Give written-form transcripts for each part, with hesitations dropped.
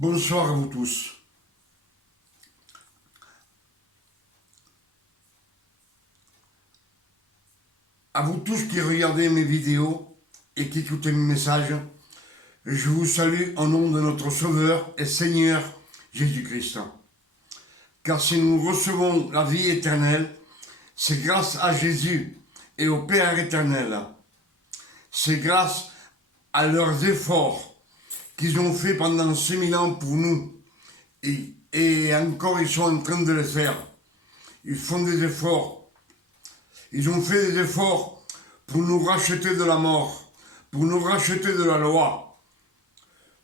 Bonsoir à vous tous. À vous tous qui regardez mes vidéos et qui écoutez mes messages, je vous salue au nom de notre Sauveur et Seigneur Jésus-Christ. Car si nous recevons la vie éternelle, c'est grâce à Jésus et au Père éternel. C'est grâce à leurs efforts qu'ils ont fait pendant 6000 ans pour nous. Et encore, ils sont en train de le faire. Ils font des efforts. Ils ont fait des efforts pour nous racheter de la mort, pour nous racheter de la loi,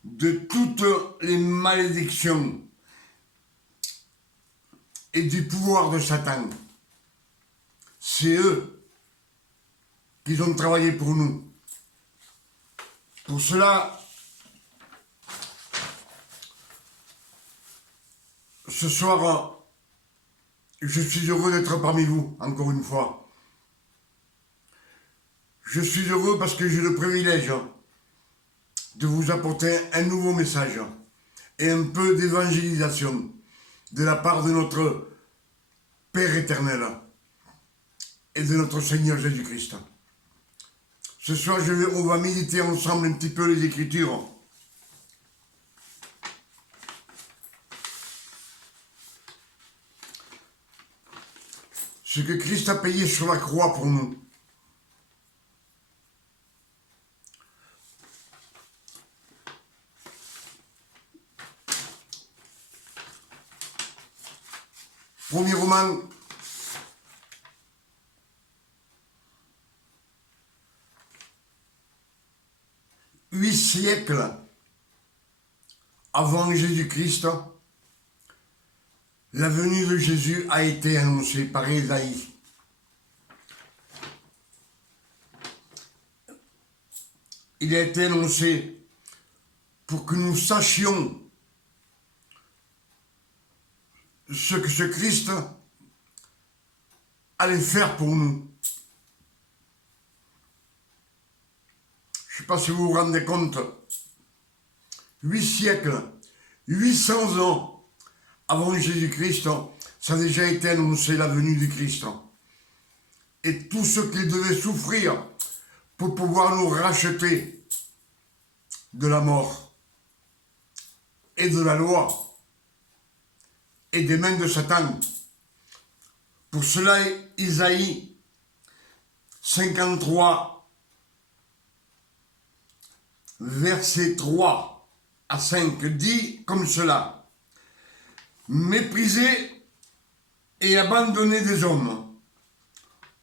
de toutes les malédictions et du pouvoir de Satan. C'est eux qui ont travaillé pour nous. Pour cela, ce soir, je suis heureux d'être parmi vous, encore une fois. Je suis heureux parce que j'ai le privilège de vous apporter un nouveau message et un peu d'évangélisation de la part de notre Père éternel et de notre Seigneur Jésus-Christ. Ce soir, on va méditer ensemble un petit peu les Écritures. Ce que Christ a payé sur la croix pour nous. Premier Roman, huit siècles avant Jésus-Christ, la venue de Jésus a été annoncée par Ésaïe. Il a été annoncé pour que nous sachions ce que ce Christ allait faire pour nous. Je ne sais pas si vous vous rendez compte, 8 siècles, 800 ans avant Jésus-Christ, ça a déjà été annoncé la venue du Christ. Et tout ce qu'il devait souffrir pour pouvoir nous racheter de la mort et de la loi et des mains de Satan. Pour cela, Isaïe 53, versets 3 à 5, dit comme cela: méprisé et abandonné des hommes,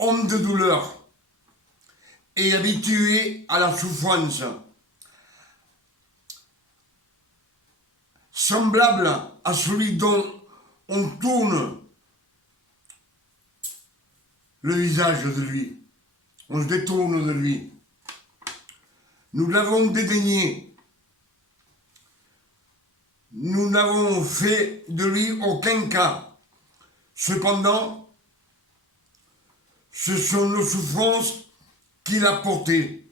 homme de douleur et habitué à la souffrance, semblable à celui dont on tourne le visage de lui, on se détourne de lui. Nous l'avons dédaigné, nous n'avons fait de lui aucun cas. Cependant, ce sont nos souffrances qu'il a portées.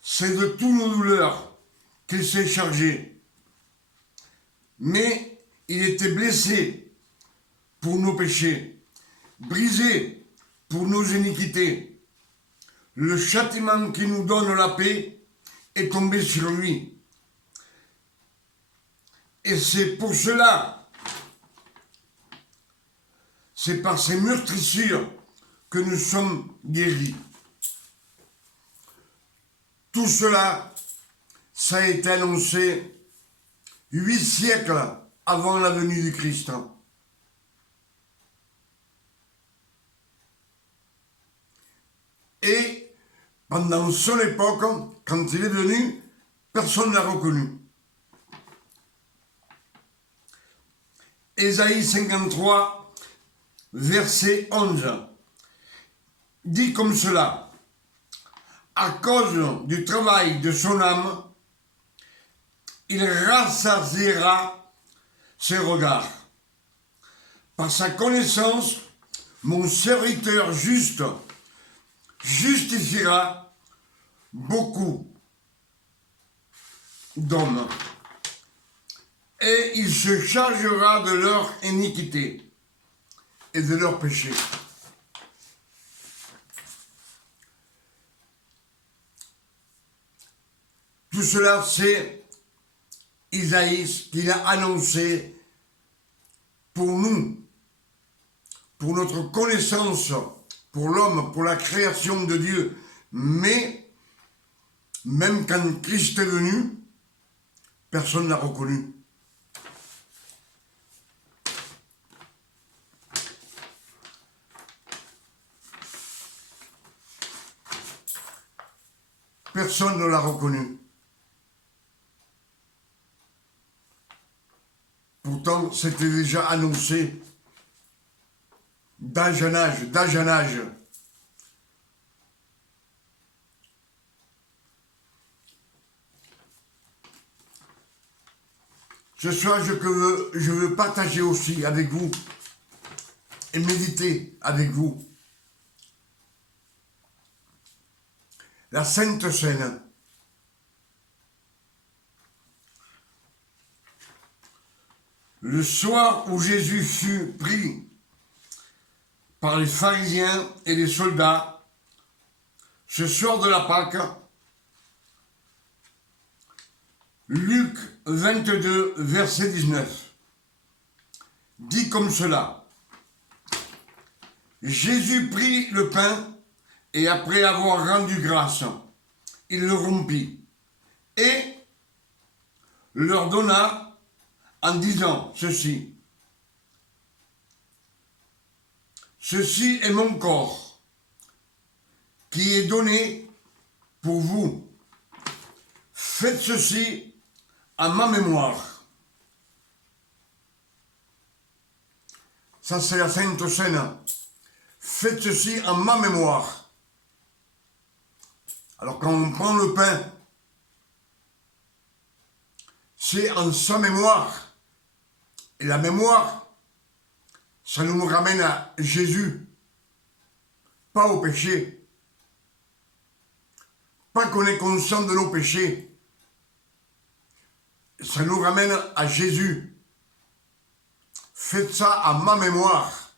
C'est de tous nos douleurs qu'il s'est chargé. Mais il était blessé pour nos péchés, brisé pour nos iniquités. Le châtiment qui nous donne la paix est tombé sur lui. Et c'est pour cela, c'est par ses meurtrissures que nous sommes guéris. Tout cela, ça a été annoncé 8 siècles avant la venue du Christ. Et pendant son époque, quand il est venu, personne ne l'a reconnu. Ésaïe 53, verset 11, dit comme cela: à cause du travail de son âme, il rassasiera ses regards. Par sa connaissance, mon serviteur juste justifiera beaucoup. d'hommes, et il se chargera de leur iniquité et de leur péché. Tout cela, c'est Isaïe qui l'a annoncé pour nous, pour notre connaissance, pour l'homme, pour la création de Dieu. Mais, même quand Christ est venu, personne ne l'a reconnu. Personne ne l'a reconnu. Pourtant, c'était déjà annoncé d'âge en âge. Ce soir, je veux partager aussi avec vous et méditer avec vous la Sainte Seine. Le soir où Jésus fut pris par les pharisiens et les soldats, ce soir de la Pâque, Luc 22, verset 19, dit comme cela: Jésus prit le pain et après avoir rendu grâce, il le rompit et leur donna en disant ceci: Ceci est mon corps qui est donné pour vous. Faites ceci en ma mémoire. Ça, c'est la Sainte Seine. Faites ceci en ma mémoire. Alors, quand on prend le pain, c'est en sa mémoire. Et la mémoire, ça nous ramène à Jésus, pas au péché. Pas qu'on est conscient de nos péchés. Ça nous ramène à Jésus. Faites ça à ma mémoire.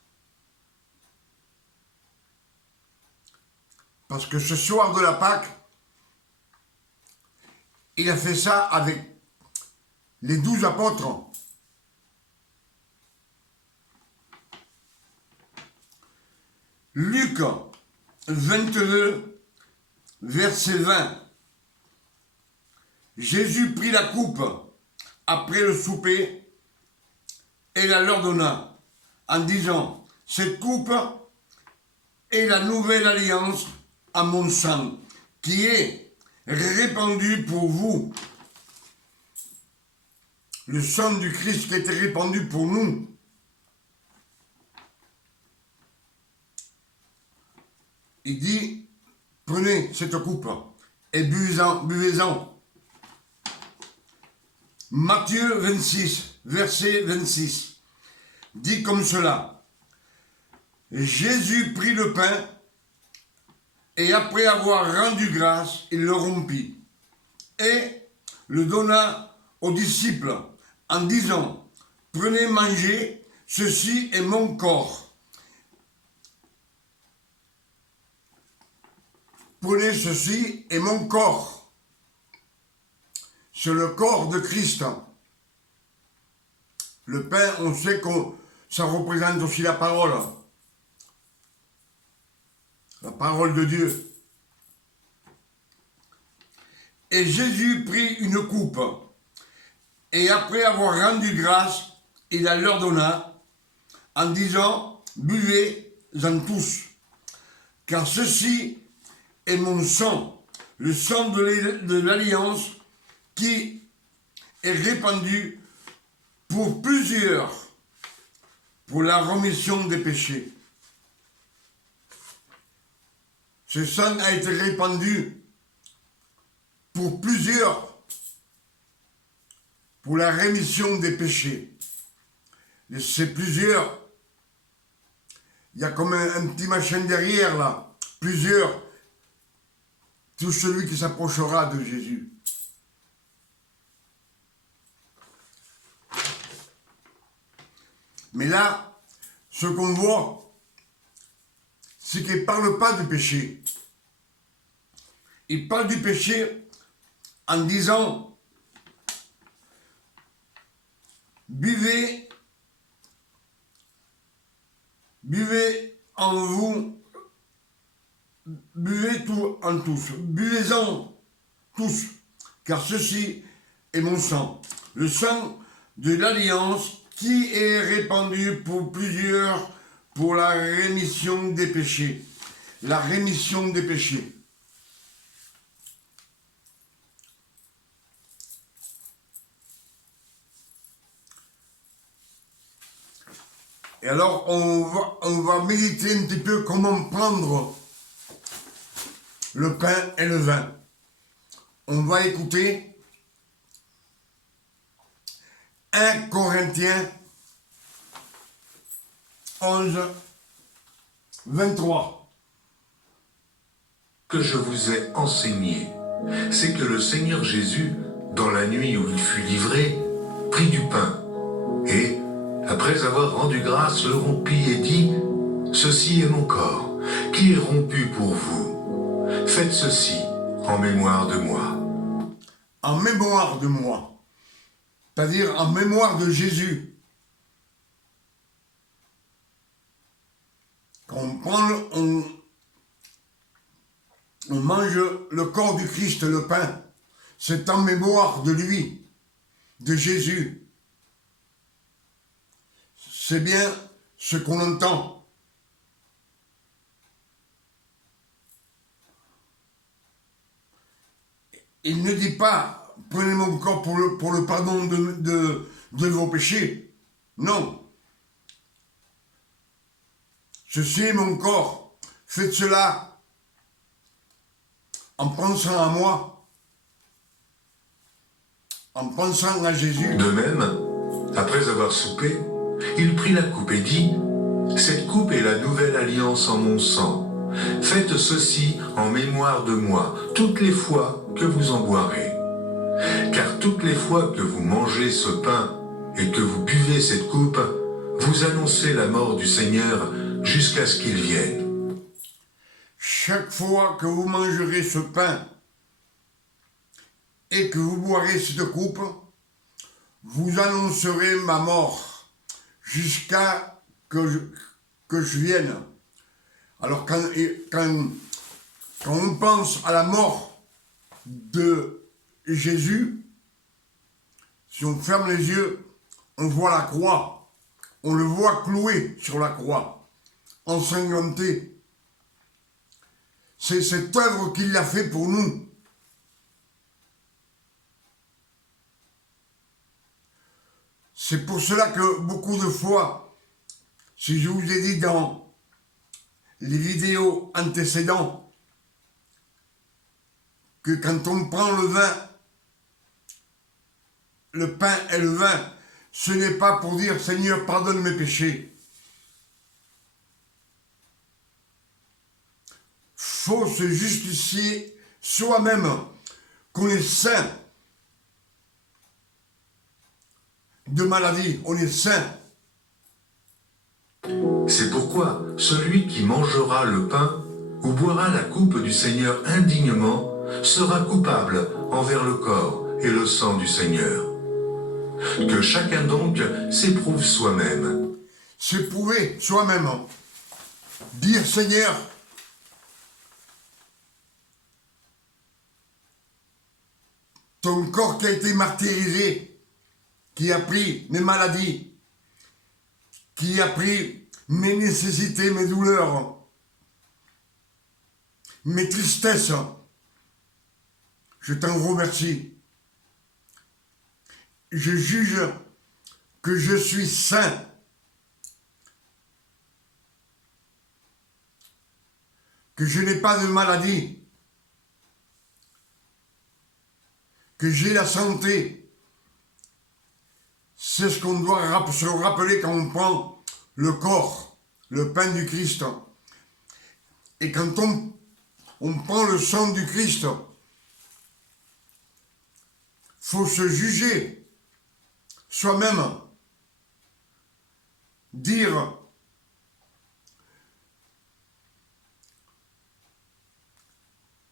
Parce que ce soir de la Pâque, il a fait ça avec les 12 apôtres. Luc 22, verset 20. Jésus prit la coupe après le souper et la leur donna en disant: Cette coupe est la nouvelle alliance à mon sang qui est répandue pour vous. Le sang du Christ qui a été répandu pour nous. Il dit: Prenez cette coupe et buvez-en. Matthieu 26, verset 26, dit comme cela: Jésus prit le pain et après avoir rendu grâce, il le rompit et le donna aux disciples en disant: Prenez, mangez, ceci est mon corps. Prenez, ceci est mon corps. C'est le corps de Christ. Le pain, on sait que ça représente aussi la parole. La parole de Dieu. Et Jésus prit une coupe, et après avoir rendu grâce, il la leur donna, en disant: Buvez-en tous, car ceci est mon sang, le sang de l'alliance, qui est répandu pour plusieurs, pour la rémission des péchés. Ce sang a été répandu pour plusieurs, pour la rémission des péchés. Et c'est plusieurs. Il y a comme un petit machin derrière là. Plusieurs. Tout celui qui s'approchera de Jésus. Mais là, ce qu'on voit, c'est qu'il ne parle pas du péché. Il parle du péché en disant, buvez en vous, buvez tout en tous, buvez-en tous, car ceci est mon sang, le sang de l'alliance qui est répandu pour plusieurs pour la rémission des péchés. La rémission des péchés. Et alors, on va méditer un petit peu comment prendre le pain et le vin. On va écouter 1 Corinthiens 11, 23. Que je vous ai enseigné, c'est que le Seigneur Jésus, dans la nuit où il fut livré, prit du pain, et, après avoir rendu grâce, le rompit et dit, « Ceci est mon corps, qui est rompu pour vous. Faites ceci en mémoire de moi. » En mémoire de moi. C'est-à-dire en mémoire de Jésus. Quand on mange le corps du Christ, le pain, c'est en mémoire de lui, de Jésus. C'est bien ce qu'on entend. Il ne dit pas, prenez mon corps pour le pardon de vos péchés. Non. Ceci est mon corps. Faites cela en pensant à moi, en pensant à Jésus. De même, après avoir soupé, il prit la coupe et dit, « Cette coupe est la nouvelle alliance en mon sang. Faites ceci en mémoire de moi, toutes les fois que vous en boirez. Car toutes les fois que vous mangez ce pain et que vous buvez cette coupe, vous annoncez la mort du Seigneur jusqu'à ce qu'il vienne. » Chaque fois que vous mangerez ce pain et que vous boirez cette coupe, vous annoncerez ma mort jusqu'à que je vienne. Alors quand on pense à la mort de Jésus, si on ferme les yeux, on voit la croix, on le voit cloué sur la croix, ensanglanté. C'est cette œuvre qu'il a fait pour nous. C'est pour cela que beaucoup de fois, si je vous ai dit dans les vidéos antécédentes, que quand on prend le vin, le pain et le vin, ce n'est pas pour dire « Seigneur, pardonne mes péchés ». Faut se justifier soi-même qu'on est saint de maladie, on est saint. C'est pourquoi celui qui mangera le pain ou boira la coupe du Seigneur indignement sera coupable envers le corps et le sang du Seigneur. Que chacun donc s'éprouve soi-même. S'éprouver soi-même. Dire Seigneur, ton corps qui a été martyrisé, qui a pris mes maladies, qui a pris mes nécessités, mes douleurs, mes tristesses, je t'en remercie. Je juge que je suis saint. Que je n'ai pas de maladie. Que j'ai la santé. C'est ce qu'on doit se rappeler quand on prend le corps, le pain du Christ. Et quand on prend le sang du Christ, faut se juger soi-même. dire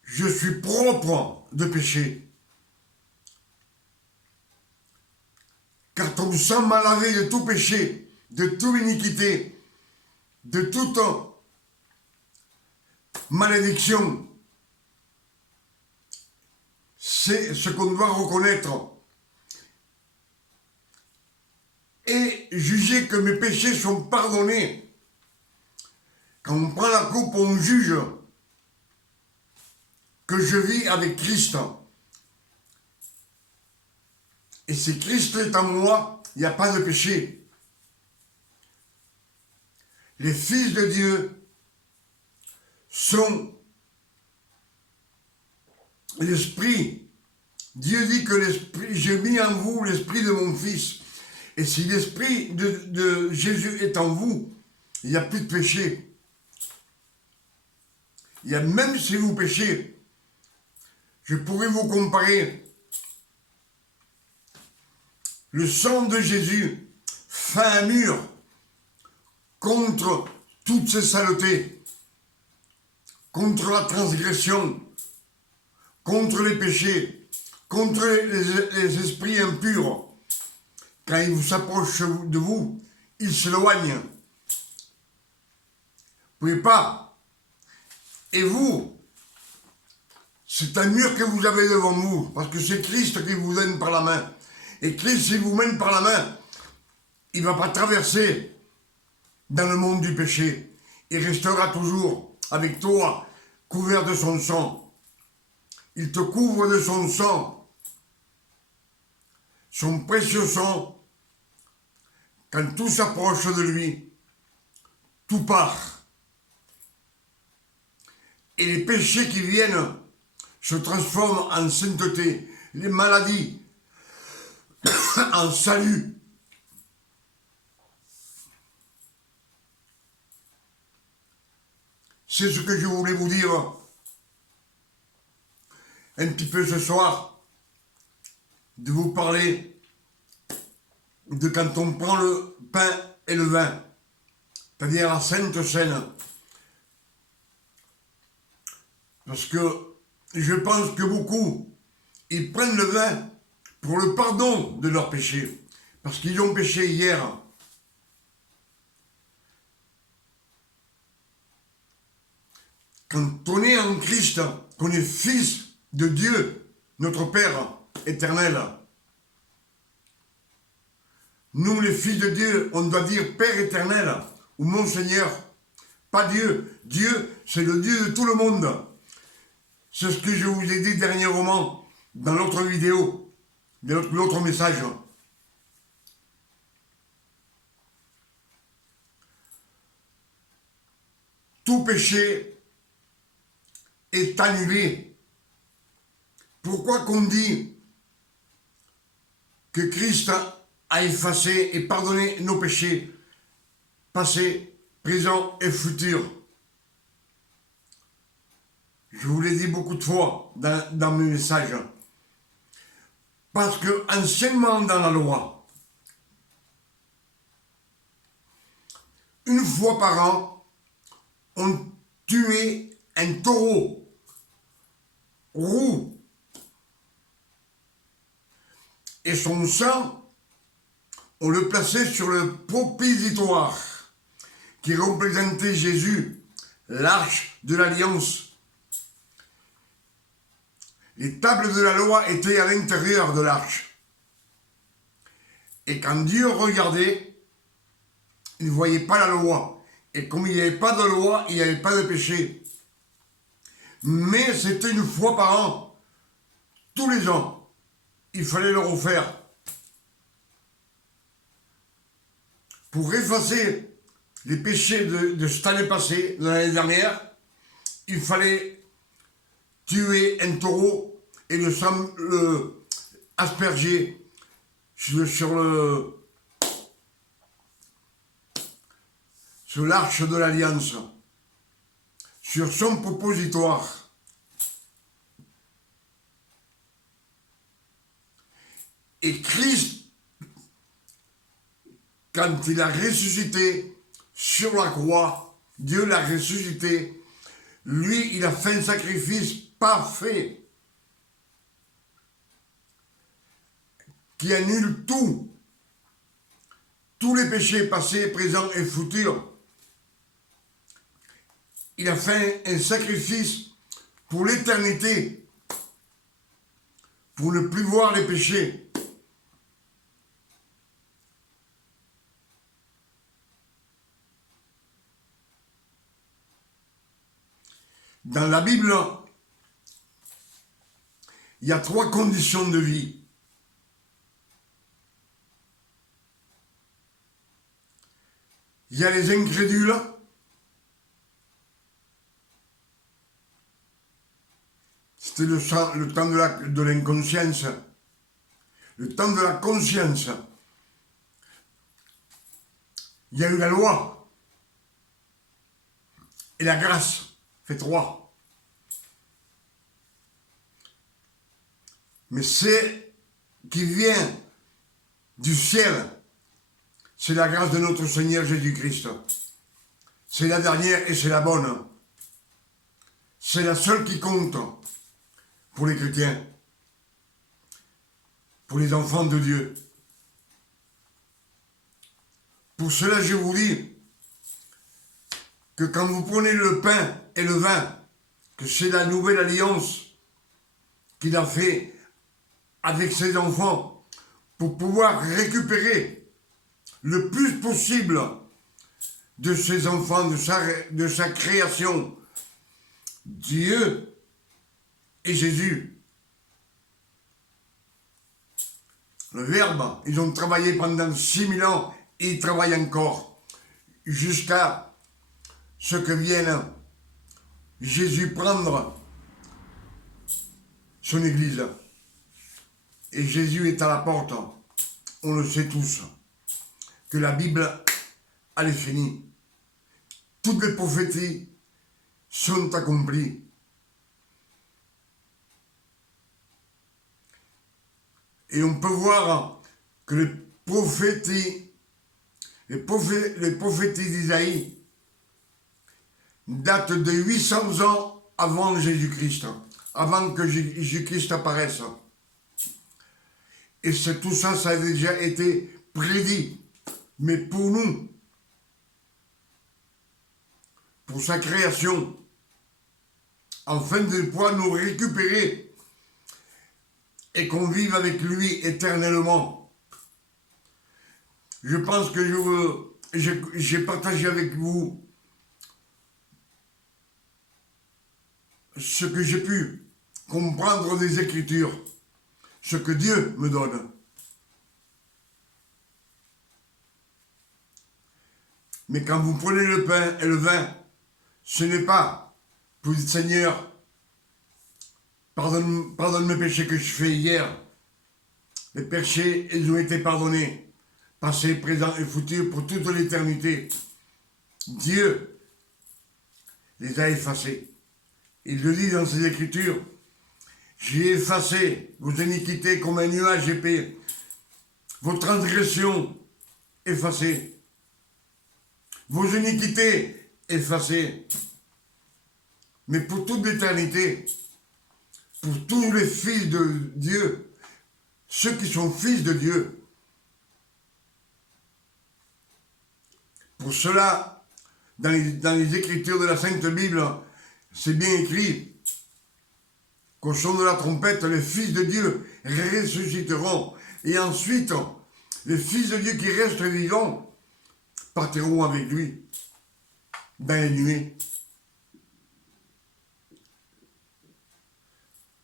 je suis propre de péché. Car ton sang m'a lavé de tout péché, de toute iniquité, de toute malédiction. C'est ce qu'on doit reconnaître. Et juger que mes péchés sont pardonnés. Quand on prend la coupe, on juge que je vis avec Christ. Et si Christ est en moi, il n'y a pas de péché. Les fils de Dieu sont l'esprit. Dieu dit que l'esprit, j'ai mis en vous l'esprit de mon fils. Et si l'esprit de Jésus est en vous, il n'y a plus de péché. Il y a même si vous péchez, je pourrais vous comparer le sang de Jésus fait un mur contre toutes ces saletés, contre la transgression, contre les péchés, contre les esprits impurs. Quand ils s'approchent de vous, ils s'éloignent. Vous ne pouvez pas. Et vous, c'est un mur que vous avez devant vous, parce que c'est Christ qui vous mène par la main. Et Christ, s'il vous mène par la main, il ne va pas traverser dans le monde du péché. Il restera toujours avec toi, couvert de son sang. Il te couvre de son sang, son précieux sang. Quand tout s'approche de lui, tout part. Et les péchés qui viennent se transforment en sainteté. Les maladies en salut. C'est ce que je voulais vous dire un petit peu ce soir, de vous parler de quand on prend le pain et le vin, c'est-à-dire la Sainte Seine. Parce que je pense que beaucoup, ils prennent le vin pour le pardon de leurs péchés, parce qu'ils ont péché hier. Quand on est en Christ, qu'on est fils de Dieu, notre Père éternel, nous les fils de Dieu, on doit dire Père éternel ou mon Seigneur, pas Dieu. Dieu, c'est le Dieu de tout le monde. C'est ce que je vous ai dit dernièrement dans l'autre vidéo, dans l'autre message. Tout péché est annulé. Pourquoi qu'on dit que Christ a effacé et pardonné nos péchés passés, présents et futurs? Je vous l'ai dit beaucoup de fois dans mes messages. Parce que anciennement dans la loi, une fois par an, on tuait un taureau roux. Et son sang, on le plaçait sur le propitiatoire qui représentait Jésus, l'arche de l'alliance. Les tables de la loi étaient à l'intérieur de l'arche. Et quand Dieu regardait, il ne voyait pas la loi. Et comme il n'y avait pas de loi, il n'y avait pas de péché. Mais c'était une fois par an, tous les ans. Il fallait le refaire. Pour effacer les péchés de cette année passée, de l'année dernière, il fallait tuer un taureau et le asperger sur l'arche de l'alliance, sur son propositoire. Et Christ, quand il a ressuscité sur la croix, Dieu l'a ressuscité, lui, il a fait un sacrifice parfait qui annule tous les péchés passés, présents et futurs. Il a fait un sacrifice pour l'éternité, pour ne plus voir les péchés. Dans la Bible, il y a 3 conditions de vie. Il y a les incrédules, c'était le temps de l'inconscience, le temps de la conscience. Il y a eu la loi et la grâce, fait 3. Mais c'est qui vient du ciel, c'est la grâce de notre Seigneur Jésus-Christ. C'est la dernière et c'est la bonne. C'est la seule qui compte pour les chrétiens, pour les enfants de Dieu. Pour cela, je vous dis que quand vous prenez le pain et le vin, que c'est la nouvelle alliance qu'il a fait avec ses enfants pour pouvoir récupérer le plus possible de ses enfants, de sa création, Dieu et Jésus. Le Verbe, ils ont travaillé pendant 6000 ans et ils travaillent encore jusqu'à ce que vienne Jésus prendre son Église. Et Jésus est à la porte, on le sait tous, que la Bible, elle est finie. Toutes les prophéties sont accomplies. Et on peut voir que les prophéties d'Isaïe datent de 800 ans avant Jésus-Christ, avant que Jésus-Christ apparaisse. Et tout ça, ça a déjà été prédit. Mais pour nous, pour sa création, afin de pouvoir nous récupérer et qu'on vive avec lui éternellement. Je pense que j'ai partagé avec vous ce que j'ai pu comprendre des Écritures, ce que Dieu me donne. Mais quand vous prenez le pain et le vin, ce n'est pas pour dire Seigneur, pardonne mes péchés que je fais hier. Les péchés, ils ont été pardonnés, passé, présent et futur pour toute l'éternité. Dieu les a effacés. Il le dit dans ses Écritures, j'ai effacé vos iniquités comme un nuage épais, vos transgressions effacées. Vos iniquités effacées, mais pour toute l'éternité, pour tous les fils de Dieu, ceux qui sont fils de Dieu. Pour cela, dans les Écritures de la Sainte Bible, c'est bien écrit qu'au son de la trompette, les fils de Dieu ressusciteront, et ensuite, les fils de Dieu qui restent vivants partiront avec lui dans les nuées.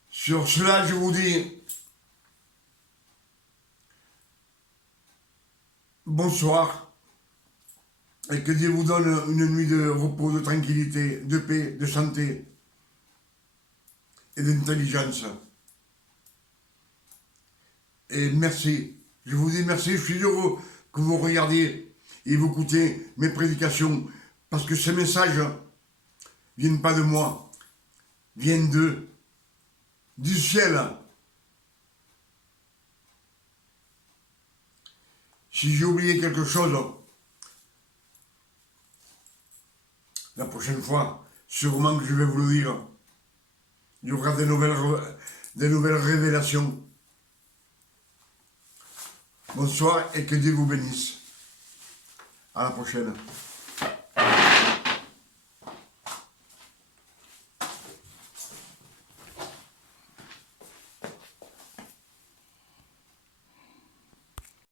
Sur cela, je vous dis bonsoir et que Dieu vous donne une nuit de repos, de tranquillité, de paix, de santé et d'intelligence. Et merci. Je vous dis merci, je suis heureux que vous regardiez et vous écoutez mes prédications, parce que ces messages viennent pas de moi, viennent du ciel. Si j'ai oublié quelque chose, la prochaine fois, sûrement que je vais vous le dire. Il y aura des nouvelles révélations. Bonsoir et que Dieu vous bénisse. À la prochaine.